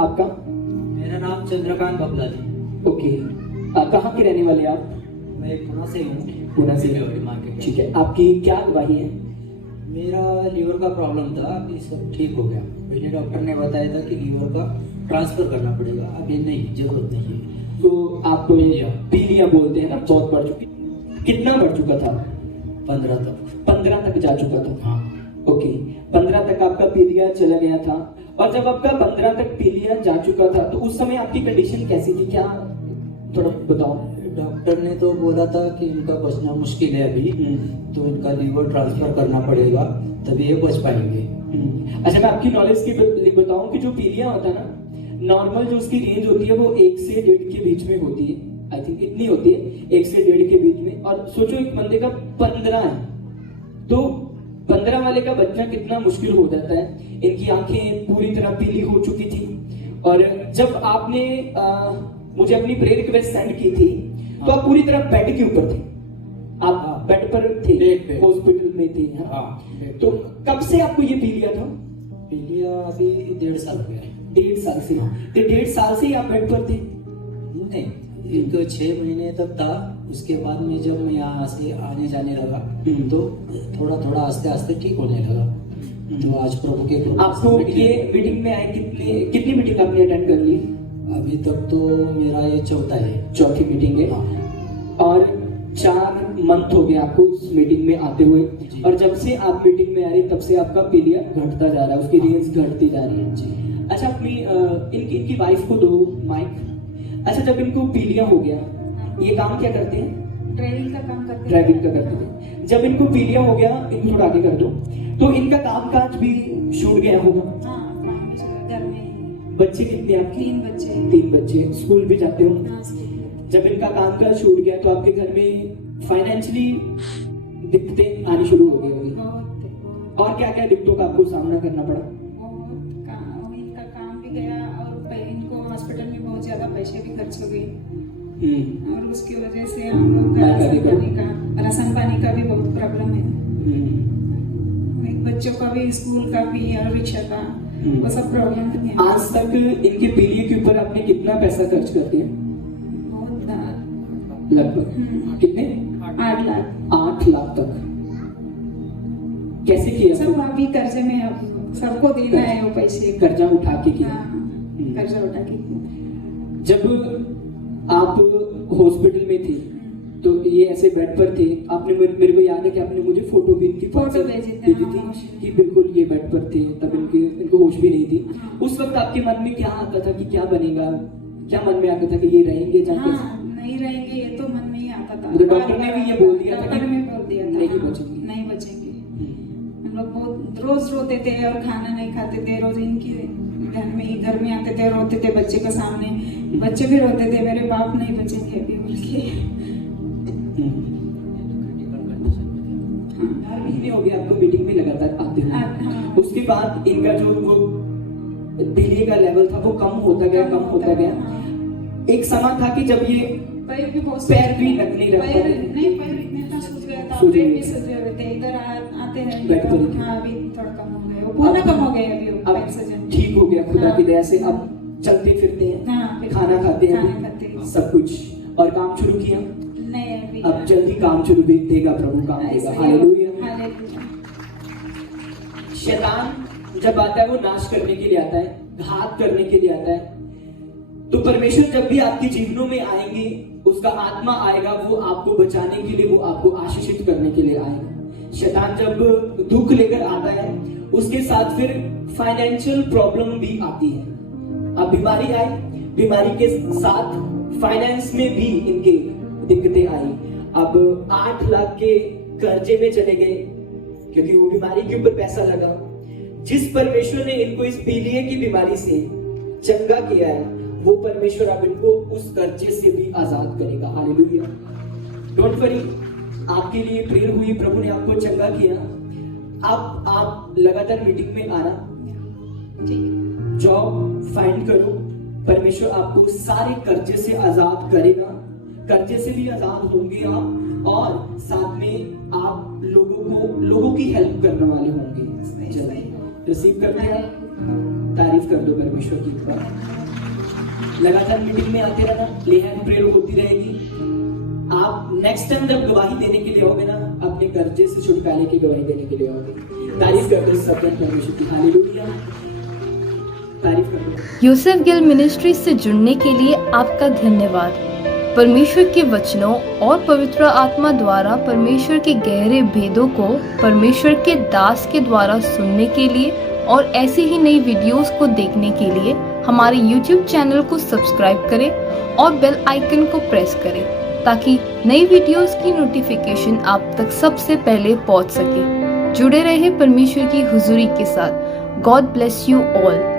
आपका? मेरा नाम चंद्रकांत बबला जी। ओके, कहाँ के रहने वाले आप? मैं पुणे से हूँ। पुणे से। मार्केट। ठीक है, आपकी क्या गवाही है? मेरा लीवर का प्रॉब्लम था, अभी सब ठीक हो गया। पहले डॉक्टर ने बताया था कि लीवर का ट्रांसफर करना पड़ेगा, अभी नहीं, जरूरत नहीं है। तो आप पीलिया बोलते हैं ना, बहुत बढ़ चुकी, कितना बढ़ चुका था? 15 तक। 15 तक जा चुका था। हाँ। ओके, 15 तक आपका पीलिया चला गया था। और जब आपका 15 तक पीलिया जा चुका था तो उस समय आपकी कंडीशन कैसी थी, क्या थोड़ा बताओ। डॉक्टर ने तो बोला था कि इनका बचना मुश्किल है अभी, तो इनका लीवर ट्रांसफर करना पड़ेगा, तभी ये बच पाएंगे। अच्छा, मैं आपकी नॉलेज के लिए बताऊं कि जो पीलिया होता है ना, नॉर्मल जो उसकी रेंज होती है वो 1 से 1.5 के बीच में होती है। आई थिंक इतनी होती है, 1 से 1.5 के बीच में। और सोचो एक बंदे का 15 है, तो 15 वाले का बचना कितना मुश्किल हो जाता है। इनकी आंखें पूरी तरह पीली हो चुकी थी। और जब आपने मुझे अपनी प्रेयर रिक्वेस्ट सेंड की थी, तो आप पूरी तरह बेड के ऊपर थे। आप बेड पर थे, हॉस्पिटल में थे। हाँ। तो कब से आपको ये पीलिया था? पीलिया अभी 1.5 साल हो गया है। 1.5 साल से? तो 1.5 साल से ही आप बेड पर थे? नहीं, एक 6 महीने तक था। उसके बाद में जब मैं यहाँ से आने जाने लगा तो थोड़ा थोड़ा आस्ते आस्ते ठीक होने लगा। तो आज प्रभु के कृपा से आपको ये मीटिंग में आए, कितनी मीटिंग आपने अटेंड कर ली? अभी तक तो मेरा ये चौथा है। चौथी मीटिंग है। हाँ। और 4 मंथ हो गए आपको इस मीटिंग में आते हुए। और जब से आप मीटिंग में आ रही तब से आपका पीलिया घटता जा रहा है, उसकी रेंज घटती जा रही है। जी। अच्छा, अपनी इनकी वाइफ को दो माइक। अच्छा, जब इनको पीलिया हो गया, ये काम क्या करते हैं? ड्राइविंग का काम करते हैं। ड्राइविंग का करते थे। जब इनको पीलिया हो गया, इनको थोड़ा आगे कर दो, तो इनका काम काज भी छूट गया होगा। हाँ, काम भी चला, घर में ही। बच्चे कितने आपके? 3 बच्चे। 3 बच्चे, स्कूल भी जाते हो? हाँ, स्कूल में। जब इनका काम काज छूट गया तो आपके घर में फाइनेंशियली दिक्कतें आनी शुरू हो गई होगी। बहुत और क्या क्या दिक्कतों का आपको सामना करना पड़ा? इनका काम भी गया और इनको हॉस्पिटल में बहुत ज्यादा पैसे भी खर्च हो गए। और उसकी वजह से हम लोग राशन पानी का भी बहुत प्रॉब्लम है। बच्चों का भी, स्कूल का भी और रिक्शा का, वो सब प्रॉब्लम है। आज तक इनके पीलिया के ऊपर आपने कितना पैसा खर्च करते हैं? बहुत लगभग कितने? 8 लाख। 8 लाख तक। कैसे किया? सब अभी कर्जे में, अब सबको देना है वो पैसे। कर्जा उठा के किया? हाँ, कर्जा उठा के किया। जब आप हॉस्पिटल में थे तो ये ऐसे बेड पर थे, आपने मेरे को याद है कि आपने मुझे फोटो भी इनकी फोटो भेजी थी कि बिल्कुल ये बेड पर थे, तब इनको होश भी नहीं थी। उस वक्त आपके मन में क्या आता था कि क्या बनेगा? क्या मन में आता था कि ये रहेंगे जाके? हाँ, नहीं रहेंगे, ये तो मन में ही आता था। तो डॉक्टर ने भी ये बोल दिया था कि नहीं बचेंगे। हम लोग बहुत रोज रोते थे और खाना नहीं खाते थे। रोज इनकी घर में आते थे, रोते थे बच्चे के सामने। बच्चे भी रोते थे, मेरे बाप नहीं बचेंगे अभी बोल के। 4 महीने हो गए आपको मीटिंग में लगातार आते हुए। हाँ। उसके बाद इनका जो वो पीलिया का लेवल था वो कम होता गया। एक समय था कि जब ये पैर भी लग नहीं रहा था। पैर इतने था, सूज गया था, पैर भी सूज गए थे। इधर आते हैं। बेड पर ही। हाँ, अभी थोड़ा कम हो गए, वो पूरा कम हो गए अभी। पैर सजन ठीक हो गया खुदा की दया से। अब चलते फिरते हैं, हाँ, खाना खाते हैं, सब कुछ। और काम शुरू किया? नहीं, अभी अब जल्दी काम शुरू भी देगा प्रभु, काम देगा। हालेलुया। शैतान जब आता है वो नाश करने के लिए आता है, घात करने के लिए आता है। तो परमेश्वर जब भी आपके जीवनों में आएंगे, उसका आत्मा आएगा, वो आपको बचाने के लिए, वो आपको आशीषित करने के लिए आएगा। शैतान जब दुख लेकर आता है, उसके साथ फिर फाइनेंशियल प्रॉब्लम भी आती है। अब बीमारी आई, बीमारी के साथ फाइनेंस में भी इनके दिक्कतें आई। अब 8 लाख के कर्जे में चले गए क्योंकि वो बीमारी के ऊपर पैसा लगा। जिस परमेश्वर ने इनको इस पीलिया की बीमारी से चंगा किया है, वो परमेश्वर अब इनको उस कर्जे से भी आजाद करेगा। हालेलुया। डोंट वरी, आपके लिए प्रेयर हुई, प्रभु ने आपको चंगा किया। आप लगातार मीटिंग में आना, जॉब फाइंड करो, परमेश्वर आपको सारे कर्जे से आजाद करेगा। कर्जे से भी आजाद होंगे आप, और साथ में आप लोगों की हेल्प करने वाले होंगे। रिसीव करते हैं। तारीफ कर दो परमेश्वर की एक बार। लगातार मीटिंग में आते रहना, प्ले एंड प्रेयर होती रहेगी। आप नेक्स्ट टाइम जब गवाही देने के लिए होगे ना, अपने कर्जे से छुटकारे की गवाही देने के लिए होगे। तारीफ कर दो सब परमेश्वर की। हालेलुया, तारीफ कर दो। यूसुफ गिल मिनिस्ट्री से जुड़ने के लिए आपका धन्यवाद। परमेश्वर के वचनों और पवित्र आत्मा द्वारा परमेश्वर के गहरे भेदों को परमेश्वर के दास के द्वारा सुनने के लिए और ऐसी ही नई वीडियोस को देखने के लिए हमारे YouTube चैनल को सब्सक्राइब करें और बेल आइकन को प्रेस करें ताकि नई वीडियोस की नोटिफिकेशन आप तक सबसे पहले पहुंच सके। जुड़े रहे परमेश्वर की हुजूरी के साथ। God bless you all.